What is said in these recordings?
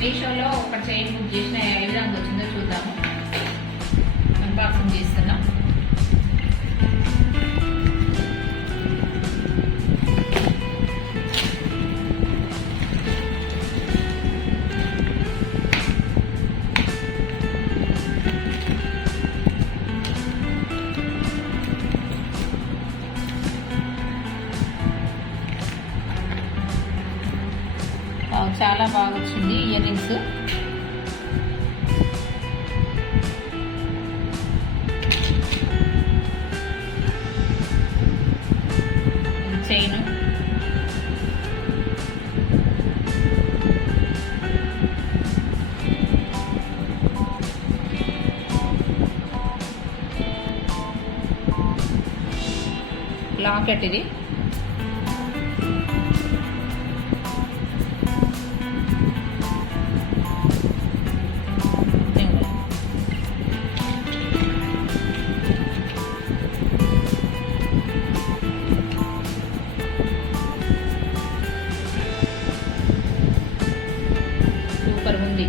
మీషోలో ఒక chain book చేసిన ఏ విధంగా వచ్చిందో చూద్దాము. అన్బాక్సింగ్ చేస్తున్నాం. చాలా బాగా వచ్చింది ఇయర్ రింగ్స్. చైన్ లాకెట్ ఇది సూపర్ ఉంది.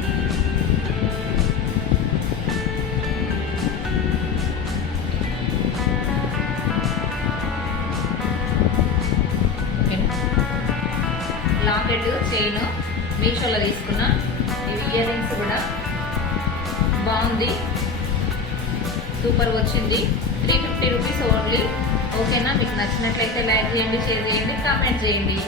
లాకెట్ చైన్ మీషోలో తీసుకున్నా. ఇవి ఇయర్ రింగ్స్ కూడా బాగుంది, సూపర్ వచ్చింది. 350 రూపీస్ ఓన్లీ. ఓకేనా? మీకు నచ్చినట్లయితే లైక్ చేయండి, షేర్ చేయండి, కామెంట్ చేయండి.